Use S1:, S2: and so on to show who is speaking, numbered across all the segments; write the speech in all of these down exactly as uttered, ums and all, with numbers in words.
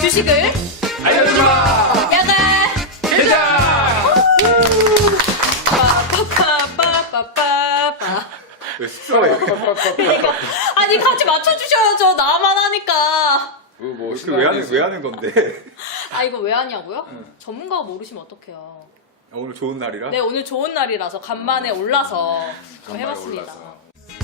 S1: 주식을
S2: 알려주마!
S1: 야간
S2: 대장!
S1: 빠빠빠빠빠빠.
S2: 왜 습관이
S1: 아니 같이 맞춰주셔야죠. 나만 하니까.
S2: 뭐
S3: 왜 하는 왜 하는 건데?
S1: 아 이거 왜 하냐고요?
S3: 응.
S1: 전문가가 모르시면 어떡해요.
S3: 오늘 좋은 날이라?
S1: 네 오늘 좋은 날이라서 간만에 올라서 좀
S2: 간만에
S1: 해봤습니다.
S2: 올라서.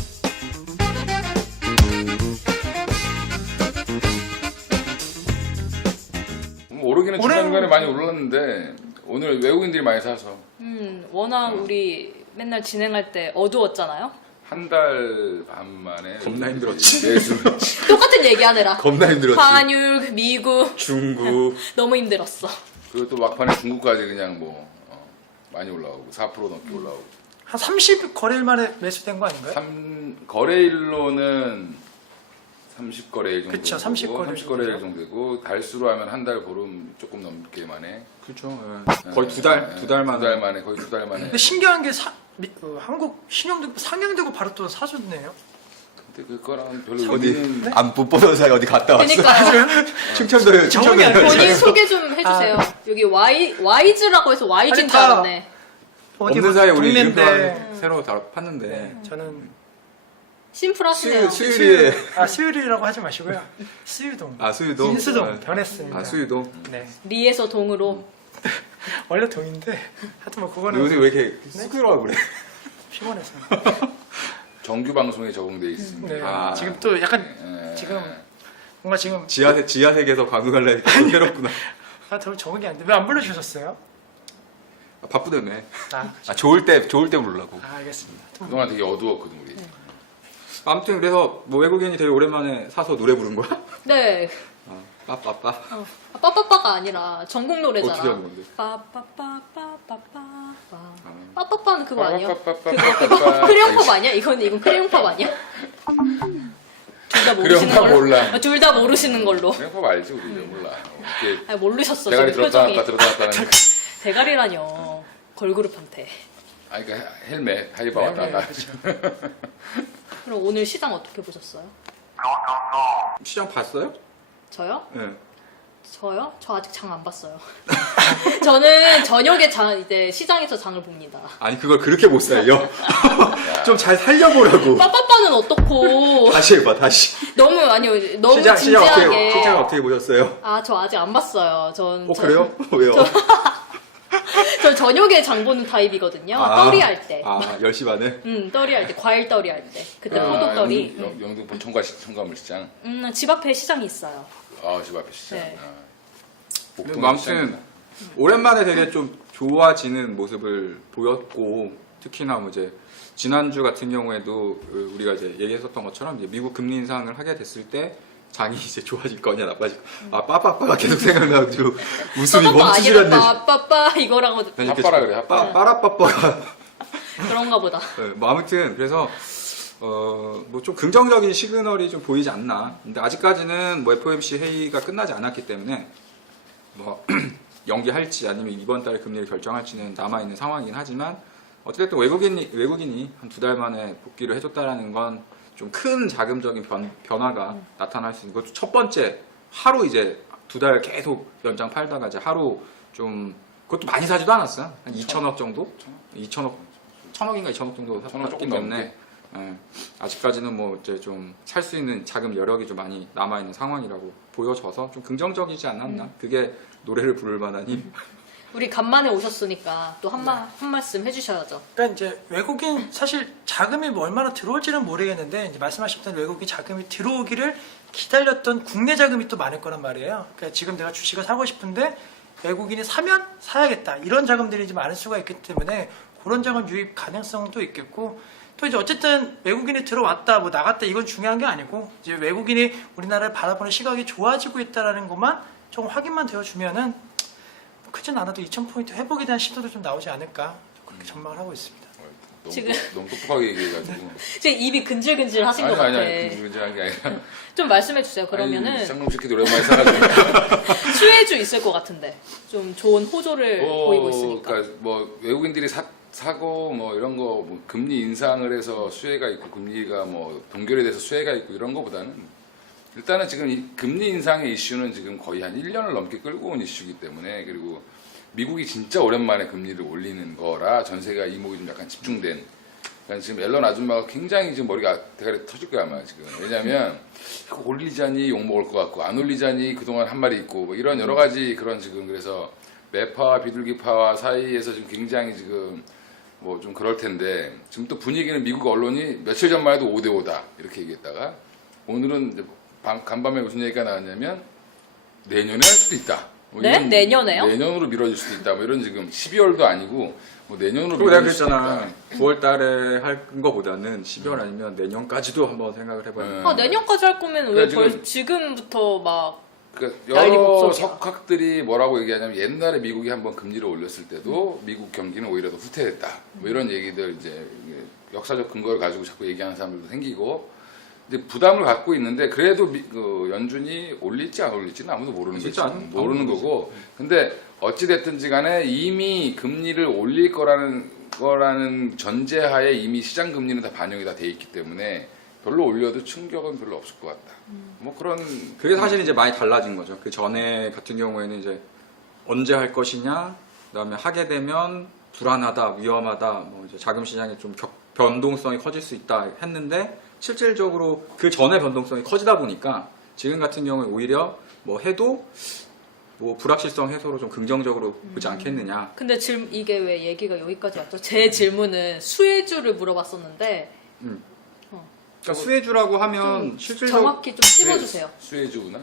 S2: 뭐 오르기는
S4: 올해-
S2: 중간중간에 많이 올랐는데 오늘 외국인들이 많이 사서
S1: 음 워낙 우리 맨날 진행할 때 어두웠잖아요.
S2: 한 달 반 만에
S3: 겁나 힘들었지.
S2: 매수
S1: 똑같은 얘기하느라.
S3: 겁나 힘들었지.
S1: 한율, 미국
S3: 중국.
S1: 너무 힘들었어.
S2: 그리고 또 막판에 중국까지 그냥 뭐 어, 많이 올라오고 사 퍼센트 넘게 올라오고
S4: 한 삼십 거래일 만에 매수된 거 아닌가요?
S2: 삼 거래일로는 삼십 거래일 정도
S4: 그쵸, 삼십 거래일
S2: 삼십 거래일
S4: 정도죠.
S2: 정도고 달수로 하면 한 달 보름 조금 넘게 만에
S3: 그렇죠. 예. 거의 두 달, 두 달 만에.
S2: 두 달 만에 거의 두 달 만에
S4: 근데 신기한 게 사, 미, 그 한국 신용도 상향되고 바로 또 사줬네요.
S2: 근데 그거랑 별로
S3: 어디
S2: 의미는
S3: 안 못 보던 사이 어디 갔다 왔어?
S1: 그러니까요.
S3: 충청도에
S4: 정이 안
S3: 충청도에.
S1: 본인 소개 좀 해주세요. 여기 Y 와이즈라고 해서 와이즈인 줄
S4: 아니, 다-
S1: 알았네.
S4: 어디
S3: 없는
S4: 뭐
S3: 사이에 우리
S4: 동네인데.
S3: 이름표 새로 다 팠는데.
S4: 네, 저는
S1: 심플하시네요.
S3: 수유 수유리에
S4: 아 수유리라고 하지 마시고요. 수유동.
S3: 아 수유동.
S4: 인수동
S3: 아,
S4: 변했습니다.
S3: 아 수유동.
S4: 네.
S1: 리에서 동으로.
S4: 원래 동인데 하여튼 뭐 그거는
S3: 요새 왜 이렇게 쑥스러워 그래?
S4: 피곤해서.
S2: 정규 방송에 적용돼 있습니다.
S4: 네.
S3: 아.
S4: 지금 또 약간
S2: 예.
S4: 지금 뭔가 지금
S3: 지하 지하 세계에서 관광하려 이렇게 새롭구나.
S4: 아, 더 적응이 안 돼. 왜 안 불러주셨어요?
S3: 아, 바쁘다며.
S4: 아,
S3: 아 좋을 때 좋을 때 부르려고.
S4: 아 알겠습니다.
S2: 그동안 되게 어두웠거든 우리.
S3: 아무튼 그래서 뭐 외국인이 되게 오랜만에 사서 노래 부른 거야?
S1: 네.
S3: 아, 빠빠빠.
S1: 어. 아, 빠빠빠가 아니라 전국 노래잖아.
S3: 어떻게 하는 건데?
S1: 빠빠빠빠빠빠빠. 빠빠빠는 그거 아니야?
S2: 빠빠빠빠빠빠빠.
S1: 크레용팝 아니야? 이건 이건 크레용팝 아니야? 둘 다 모르시는
S2: 크레용팝
S1: 걸로.
S2: 몰라.
S1: 둘 다 모르시는 걸로.
S2: 그냥 법 알지 우리 몰라. 이렇게
S1: 아 모르셨어.
S2: 대가리
S1: 지금
S2: 들었다
S1: 표정이.
S2: 놨다 들었다 놨다 하는.
S1: 대가리라뇨. 걸그룹한테.
S2: 아 그러니까 헬멧 하이바 왔다
S4: 네,
S2: 갔다.
S1: 그럼 오늘 시장 어떻게 보셨어요?
S3: 시장 봤어요?
S1: 저요?
S3: 네.
S1: 저요? 저 아직 장 안 봤어요. 저는 저녁에 장 이제 시장에서 장을 봅니다.
S3: 아니 그걸 그렇게 못 살려. 좀 잘 살려보라고.
S1: 빠빠빠는 어떻고?
S3: 다시 해봐 다시.
S1: 너무 아니요 너무
S3: 시장 시장 어떻게
S1: 진지하게.
S3: 시장 어떻게 보셨어요?
S1: 아 저 아직 안 봤어요. 전
S3: 어
S1: 저-
S3: 그래요? 왜요?
S1: 저 저녁에 장 보는 타입이거든요. 떠리 할 때.
S3: 아 열 시 반에?
S1: 음 떠리 할 때, 과일 떠리 할 때. 그때
S2: 아,
S1: 포도떠리.
S2: 영- 영- 영등포 청가 청가물 시장.
S1: 음, 집 앞에 시장이 있어요.
S2: 아집 앞에 시장.
S1: 네.
S2: 아.
S3: 근데
S2: 복동
S3: 뭐 아무튼
S2: 시장이구나.
S3: 오랜만에 되게 좀 좋아지는 모습을 보였고 특히나 뭐 이제 지난주 같은 경우에도 그 우리가 이제 얘기했었던 것처럼 이제 미국 금리 인상을 하게 됐을 때 장이 이제 좋아질 거냐 나빠질 거냐 아 빠빠빠가 계속 생각나가지고 웃음이
S1: 빠빠빠
S3: 멈추질
S1: 아니라
S3: 않네.
S1: 빠빠빠 이거라고
S2: 핫바라 그래, 핫바라.
S3: 빠- 빠라빠빠가
S1: 그런가 보다.
S3: 네, 뭐 아무튼 그래서 어 뭐 좀 긍정적인 시그널이 좀 보이지 않나. 근데 아직까지는 뭐 에프오엠씨 회의가 끝나지 않았기 때문에 뭐 연기할지 아니면 이번 달에 금리를 결정할지는 남아 있는 상황이긴 하지만 어쨌든 외국인이 외국인이 한 두 달 만에 복귀를 해줬다라는 건 좀 큰 자금적인 변, 변화가
S1: 음.
S3: 나타날 수 있는 것도 첫 번째 하루 이제 두 달 계속 연장 팔다가 이제 하루 좀 그것도 많이 사지도 않았어요. 한 이천억 정도? 이천억 천억인가 이천억 정도
S2: 천억
S3: 샀기
S2: 조금
S3: 때문에
S2: 넘게.
S3: 예, 아직까지는 뭐 이제 좀 살 수 있는 자금 여력이 좀 많이 남아 있는 상황이라고 보여져서 좀 긍정적이지 않았나.
S1: 음.
S3: 그게 노래를 부를 만한 힘.
S1: 우리 간만에 오셨으니까 또 한 말 한 말씀 해주셔야죠.
S4: 그러니까 이제 외국인 사실 자금이 뭐 얼마나 들어올지는 모르겠는데 이제 말씀하셨던 외국인 자금이 들어오기를 기다렸던 국내 자금이 또 많을 거란 말이에요. 그러니까 지금 내가 주식을 사고 싶은데 외국인이 사면 사야겠다 이런 자금들이 이제 많을 수가 있기 때문에 그런 자금 유입 가능성도 있겠고 또 이제 어쨌든 외국인이 들어왔다 뭐 나갔다 이건 중요한 게 아니고 이제 외국인이 우리나라를 바라보는 시각이 좋아지고 있다라는 것만 조금 확인만 되어주면은 크진 않아도 이천 포인트 회복에 대한 시도도 좀 나오지 않을까 그렇게 전망을 하고 있습니다.
S2: 너무,
S1: 지금-
S2: 똑- 너무 똑똑하게 얘기해가지고.
S1: 제 입이 근질근질 하신 것
S2: 아니
S1: 같아.
S2: 아니 아니 근질근질한 게 아니라.
S1: 좀 말씀해 주세요. 그러면은
S2: 쌍놈새끼도 오랜만에 사가지고.
S1: 수혜주 있을 것 같은데 좀 좋은 호조를 보이고 있으니까.
S2: 그러니까 뭐 외국인들이 사, 사고 뭐 이런 거 뭐 금리 인상을 해서 수혜가 있고 금리가 뭐 동결이 돼서 수혜가 있고 이런 거보다는 일단은 지금 이 금리 인상의 이슈는 지금 거의 한 일 년을 넘게 끌고 온 이슈이기 때문에 그리고 미국이 진짜 오랜만에 금리를 올리는 거라 전세가 이목이 좀 약간 집중된 그러니까 지금 앨런 아줌마가 굉장히 지금 머리가 대가리 터질 거야 아마 지금 왜냐면 이거 올리자니 욕먹을 것 같고 안 올리자니 그동안 한 말이 있고 뭐 이런 여러 가지 그런 지금 그래서 매파와 비둘기파와 사이에서 지금 굉장히 지금 뭐 좀 그럴 텐데 지금 또 분위기는 미국 언론이 며칠 전만 해도 오 대 오다 이렇게 얘기했다가 오늘은 이제 밤, 간밤에 무슨 얘기가 나왔냐면 내년에 할 수도 있다. 뭐
S1: 네?
S2: 이런-
S1: 내년에요?
S2: 내년으로 미뤄질 수도 있다. 뭐 이런 지금 십이월도 아니고 뭐 내년으로
S3: 그리고 내가
S2: 미뤄질 수도
S3: 그랬잖아.
S2: 있다.
S3: 구월 달에 할 거보다는 십이월 아니면 내년까지도 한번 생각을 해봐야 돼.
S2: 음.
S1: 아, 내년까지 할 거면 왜
S2: 그러니까
S1: 벌
S2: 지금-
S1: 지금부터 막
S2: 그러니까
S1: 난리
S2: 여러
S1: 법석이야.
S2: 석학들이 뭐라고 얘기하냐면 옛날에 미국이 한번 금리를 올렸을 때도 미국 경기는 오히려 더 후퇴했다. 뭐 이런 얘기들 이제 역사적 근거를 가지고 자꾸 얘기하는 사람들도 생기고 이제 부담을 갖고 있는데 그래도 미- 그 연준이 올릴지 안 올릴지는 아무도 모르는 거지.
S3: 진짜 안-
S2: 모르는
S3: 아무도
S2: 거고. 근데 어찌 됐든지 간에 이미 금리를 올릴 거라는 거라는 전제하에 이미 시장 금리는 다 반영이 다 돼 있기 때문에 별로 올려도 충격은 별로 없을 것 같다. 뭐 그런
S3: 그게 사실 이제 많이 달라진 거죠. 그 전에 같은 경우에는 이제 언제 할 것이냐, 그다음에 하게 되면 불안하다, 위험하다, 뭐 이제 자금 시장에 좀 격- 변동성이 커질 수 있다 했는데 실질적으로 그 전에 변동성이 커지다 보니까 지금 같은 경우에 오히려 뭐 해도 뭐 불확실성 해소로 좀 긍정적으로 보지 않겠느냐.
S1: 근데 질, 이게 왜 얘기가 여기까지 왔죠? 제 질문은 수혜주를 물어봤었는데
S3: 그러니까 수혜주라고 하면
S1: 좀
S3: 실질적으로
S1: 정확히 좀 찝어주세요.
S2: 수혜주구나.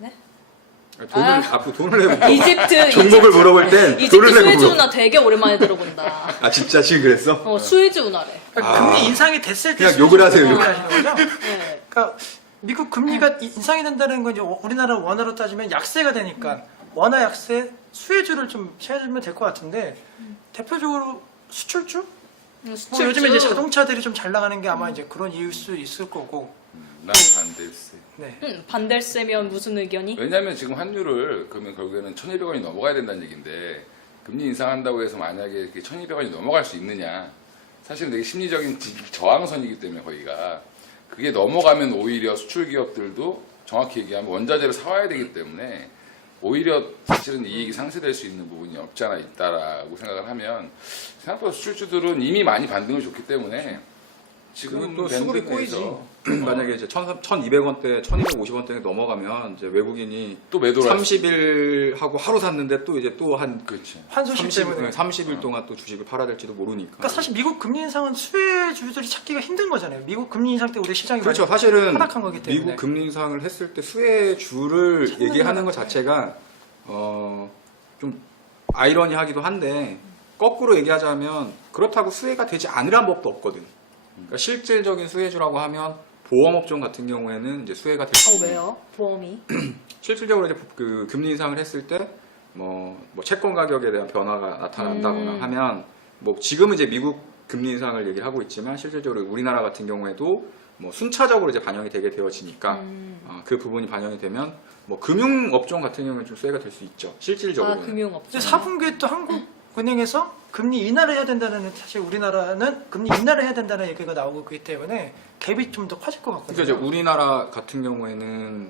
S3: 돈을
S1: 아.
S3: 앞으로 돈을 내고
S1: 이집트
S3: 종목을 물어볼 땐
S1: 이집트
S3: 돈을 내고
S1: 수혜주
S3: 물어.
S1: 운하 되게 오랜만에 들어본다.
S3: 아 진짜 지금 그랬어?
S1: 어, 수혜주 운하래.
S4: 그러니까
S3: 아.
S4: 금리 인상이 됐을 때
S3: 그냥 욕을 하세요,
S4: 수혜주를
S3: 욕.
S4: 하시는 거죠?
S1: 네.
S4: 그러니까 미국 금리가 인상이 된다는 건 이제 우리나라 원화로 따지면 약세가 되니까 원화 약세 수혜주를 좀 채워주면 될 것 같은데 대표적으로 수출주?
S1: 음,
S4: 뭐
S1: 수출주.
S4: 요즘에 이제 자동차들이 좀 잘 나가는 게 아마 이제 그런 이유일 수 있을 거고.
S2: 음, 난 반대일세.
S4: 네.
S1: 음, 반댈세면 무슨 의견이?
S2: 왜냐하면 지금 환율을 그러면 결국에는 천이백 원이 넘어가야 된다는 얘기인데 금리 인상한다고 해서 만약에 천이백 원이 넘어갈 수 있느냐 사실은 되게 심리적인 지- 저항선이기 때문에 거기가 그게 넘어가면 오히려 수출 기업들도 정확히 얘기하면 원자재를 사와야 되기 때문에 오히려 사실은 이익이 상쇄될 수 있는 부분이 없지 않아 있다라고 생각을 하면 생각보다 수출주들은 이미 많이 반등을 줬기 때문에 지금
S3: 그리고 또 수급이 꼬이지.
S2: 밴드
S3: 만약에 이제 천이백 원대, 천이백오십 원대 넘어가면 이제 외국인이
S2: 또 매도를 할 수-
S3: 삼십 일 하고 하루 샀는데 또 이제 또 한
S2: 그렇지.
S4: 환소심 때문에.
S3: 삼십 일 동안 또 주식을 팔아야 될지도 모르니까.
S4: 그러니까 사실 미국 금리 인상은 수혜주들이 찾기가 힘든 거잖아요. 미국 금리 인상 때 우리 시장이
S3: 그렇죠.
S4: 많이
S3: 사실은
S4: 하락한 거기 때문에.
S3: 미국 금리 인상을 했을 때 수혜주를
S4: 찾는
S3: 얘기하는
S4: 것
S3: 것 자체가 어, 좀 아이러니하기도 한데 거꾸로 얘기하자면 그렇다고 수혜가 되지 않으란 법도 없거든. 그러니까 실질적인 수혜주라고 하면 보험업종 같은 경우에는 이제 수혜가 될 수
S1: 어,
S3: 있는.
S1: 왜요? 보험이?
S3: 실질적으로 이제 그 금리 인상을 했을 때 뭐 뭐 채권 가격에 대한 변화가 나타난다거나
S1: 음.
S3: 하면 뭐 지금은 이제 미국 금리 인상을 얘기를 하고 있지만 실질적으로 우리나라 같은 경우에도 뭐 순차적으로 이제 반영이 되게 되어지니까
S1: 음.
S3: 어, 그 부분이 반영이 되면 뭐 금융업종 같은 경우는 좀 수혜가 될 수 있죠. 실질적으로.
S1: 아, 금융업종.
S4: 이제 사 분기에 또 한국은행에서 금리 인하를 해야 된다는 사실 우리나라는 금리 인하를 해야 된다는 얘기가 나오고 있기 때문에 갭이 좀 더 커질 것
S3: 그러니까
S4: 같거든요.
S3: 이제 우리나라 같은 경우에는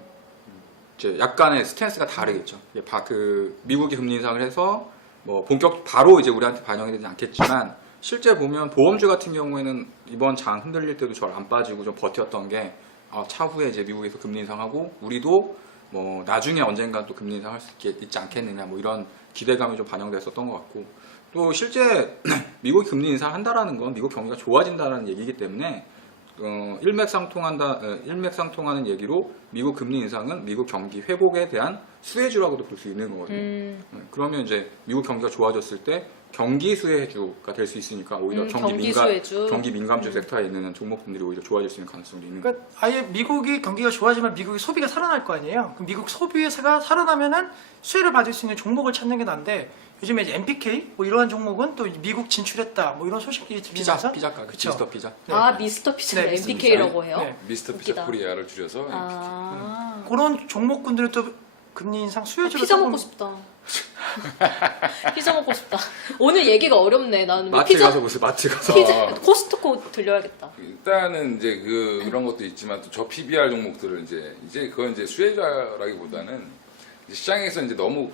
S3: 이제 약간의 스탠스가 다르겠죠. 이게 바- 그 미국이 금리 인상을 해서 뭐 본격 바로 이제 우리한테 반영이 되지 않겠지만 실제 보면 보험주 같은 경우에는 이번 장 흔들릴 때도 잘 안 빠지고 좀 버텼던 게 아, 차후에 이제 미국에서 금리 인상하고 우리도 뭐 나중에 언젠가 또 금리 인상할 수 있게 있지 않겠느냐 뭐 이런 기대감이 좀 반영됐었던 것 같고 또 실제 미국이 금리 인상한다라는 건 미국 경기가 좋아진다라는 얘기이기 때문에 어, 일맥상통한다, 어, 일맥상통하는 얘기로 미국 금리 인상은 미국 경기 회복에 대한 수혜주라고도 볼 수 있는 거거든요.
S1: 음,
S3: 네, 그러면 이제 미국 경기가 좋아졌을 때 경기 수혜주가 될 수 있으니까 오히려
S1: 음,
S3: 경기,
S1: 경기
S3: 민감,
S1: 수혜주.
S3: 경기 민감주
S1: 음.
S3: 섹터에 있는 종목들이 오히려 좋아질 수 있는 가능성도 있는 거예요.
S4: 그러니까 아예 미국이 경기가 좋아지면 미국의 소비가 살아날 거 아니에요. 그럼 미국 소비가 살아나면은 수혜를 받을 수 있는 종목을 찾는 게 난데 요즘에 이제 엠피케이 뭐 이러한 종목은 또 미국 진출했다 뭐 이런 소식들이
S3: 피자,
S4: 들리면서
S3: 피자 가게,
S4: 그쵸.
S3: 미스터 피자.
S4: 네.
S1: 아, 미스터 피자를
S4: 네,
S1: 엠피케이라고 해요?
S4: 네.
S2: 미스터
S1: 웃기다.
S2: 피자 코리아를 줄여서
S1: 아,
S4: 그런 종목군들은 또 금리 인상 수혜주로
S1: 피자
S4: 조금
S1: 먹고 싶다. 피자 먹고 싶다. 오늘 얘기가 어렵네. 나는 뭐
S3: 마트
S1: 피자,
S3: 가서 무슨 마트 가서
S1: 피자, 코스트코 들려야겠다.
S2: 일단은 이제 그 그런 것도 있지만 또 저 피비알 종목들을 이제 이제 그건 이제 수혜자라기보다는 이제 시장에서 이제 너무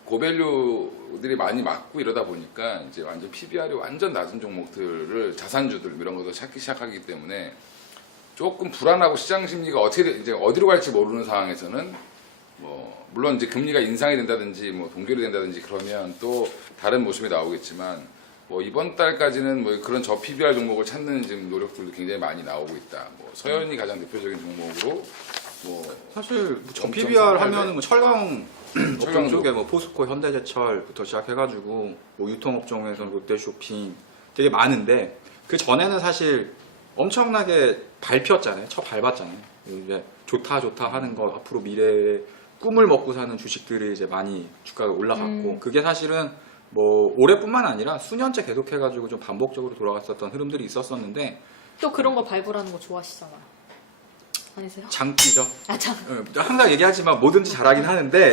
S2: 고밸류들이 많이 맞고 이러다 보니까 이제 완전 피비알이 완전 낮은 종목들을 자산주들 이런 것도 찾기 시작하기 때문에 조금 불안하고 시장 심리가 어떻게 이제 어디로 갈지 모르는 상황에서는 뭐 물론 이제 금리가 인상이 된다든지 뭐 동결이 된다든지 그러면 또 다른 모습이 나오겠지만 뭐 이번 달까지는 뭐 그런 저 피비알 종목을 찾는 지금 노력들도 굉장히 많이 나오고 있다. 뭐 서현이 가장 대표적인 종목으로 뭐
S3: 사실 전
S2: 엄청
S3: 피비알
S2: 상팔대?
S3: 하면은 뭐 철강 업종
S2: 철강도.
S3: 쪽에 뭐 포스코, 현대제철부터 시작해가지고 뭐 유통업종에서는 롯데쇼핑 되게 많은데 그 전에는 사실 엄청나게 밟혔잖아요. 쳐 밟았잖아요. 이제 좋다 좋다 하는 거 앞으로 미래에 꿈을 먹고 사는 주식들이 이제 많이 주가가 올라갔고
S1: 음.
S3: 그게 사실은 뭐 올해뿐만 아니라 수년째 계속해가지고 좀 반복적으로 돌아갔었던 흐름들이 있었었는데
S1: 또 그런 거 발굴하는 거 좋아하시잖아요. 아니세요?
S3: 장기죠.
S1: 아, 참.
S3: 어, 항상 얘기하지만 뭐든지 잘하긴 하는데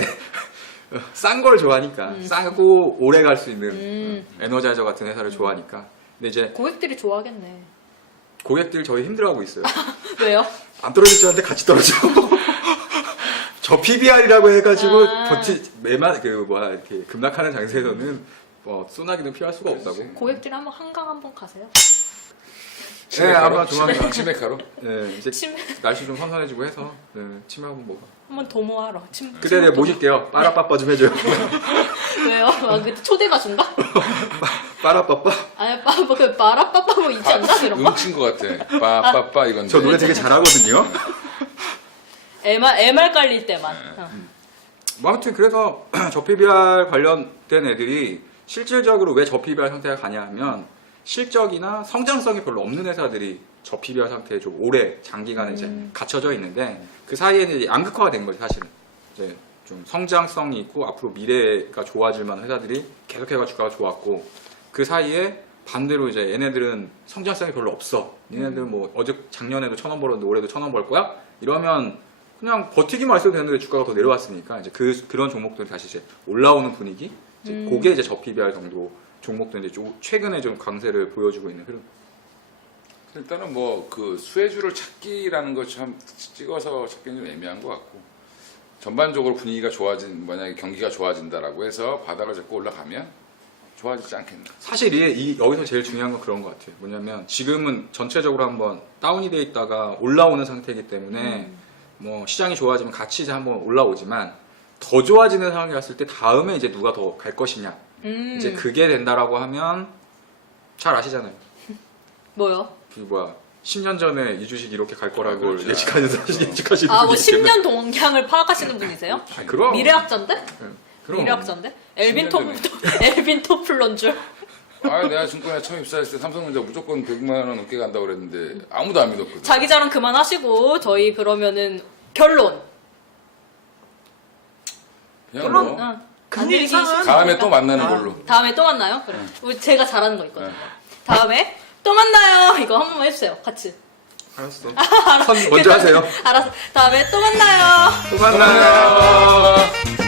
S3: 싼 걸 좋아하니까
S1: 음.
S3: 싸고 오래 갈 수 있는
S1: 음.
S3: 어, 에너자이저 같은 회사를 좋아하니까 근데 이제
S1: 고객들이 좋아하겠네.
S3: 고객들 저희 힘들어하고 있어요.
S1: 왜요?
S3: 안 떨어질 줄 알았는데 같이 떨어져. 저 피비알이라고 해가지고
S1: 아.
S3: 버티 매만 그 뭐야 이렇게 급락하는 장세에서는 뭐 소나기는 피할 수가
S2: 그렇지.
S3: 없다고.
S1: 고객들이 한번 한강 한번 가세요.
S3: 네, 아마 조만간.
S2: 치맥하러.
S3: 네, 이제
S1: 침
S3: 날씨 좀 선선해지고 해서 네, 치매 한번 먹어.
S1: 한번 도모하러. 침.
S3: 그때 내가 모실게요. 빠라빠빠 좀 해줘요.
S1: 왜요? 아, 그 초대 가수인가?
S3: 빠라빠빠.
S1: 아니, 빠, 뭐, 그, 빠라빠빠 뭐 있지 않나? 그런 거?
S2: 음친 것 같아. 빠빠빠 이건데.
S3: 저 노래 되게 잘하거든요.
S1: 애말, 애말 깔릴 때만.
S3: 네.
S1: 어.
S3: 뭐 아무튼 그래서 저 피비알 관련된 애들이 실질적으로 왜 저 피비알 상태가 가냐면 실적이나 성장성이 별로 없는 회사들이 저 피비알 상태에 좀 오래 장기간 이제
S1: 음.
S3: 갇혀져 있는데 그 사이에는 이제 양극화가 된 거지 사실은. 이제 좀 성장성이 있고 앞으로 미래가 좋아질 만한 회사들이 계속해가 주가가 좋았고 그 사이에 반대로 이제 얘네들은 성장성이 별로 없어. 얘네들은 뭐 어제 작년에도 천 원 벌었는데 올해도 천 원 벌 거야? 이러면 그냥 버티기만 했어도 되는데 주가가 더 내려왔으니까 이제 그 그런 종목들이 다시 이제 올라오는 분위기. 이제
S1: 음.
S3: 그게 이제 저 피비알 정도 종목도 이제 좀 최근에 좀 강세를 보여주고 있는 흐름.
S2: 일단은 뭐 그 수혜주를 찾기라는 것 참 찍어서 찾기는 좀 애매한 것 같고 전반적으로 분위기가 좋아진 만약에 경기가 좋아진다라고 해서 바닥을 잡고 올라가면 좋아지지 않겠나.
S3: 사실 이, 이 여기서 제일 중요한 건 그런 것 같아요. 뭐냐면 지금은 전체적으로 한번 다운이 돼 있다가 올라오는 상태이기 때문에
S1: 음.
S3: 뭐 시장이 좋아지면 같이 이제 한번 올라오지만 더 좋아지는 상황이 왔을 때 다음에 이제 누가 더 갈 것이냐.
S1: 음.
S3: 이제 그게 된다라고 하면 잘 아시잖아요.
S1: 뭐요?
S3: 그 뭐야 십 년 전에 이 주식 이렇게 갈 거라고
S2: 그렇죠.
S3: 예측하는 사실 예측하시는
S1: 아, 뭐
S3: 분이 있기 때문에.
S1: 십 년 동향을 파악하시는 분이세요?
S3: 아, 그럼
S1: 미래학자인데?
S3: 그럼
S1: 미래학자인데? 엘빈
S2: 십
S1: 토,
S2: 년
S1: 엘빈 토플러인 줄.
S2: 아, 내가 증권에 처음 입사했을 때 삼성전자 무조건 백만 원 넘게 간다고 그랬는데 아무도 안 믿었거든.
S1: 자기 자랑 그만하시고 저희 그러면은 결론.
S2: 그냥
S1: 결론.
S2: 뭐
S1: 어.
S4: 금리
S1: 안
S4: 인상은
S1: 들리기
S2: 다음에 또 만나는
S4: 아.
S2: 걸로.
S1: 다음에 또 만나요? 그래. 우리 제가 잘하는 거 있거든요.
S2: 네.
S1: 다음에 또 만나요. 이거 한 번만 해주세요. 같이.
S3: 알았어. 선 먼저 하세요.
S1: 알았어. 다음에 또 만나요.
S3: 또 만나요.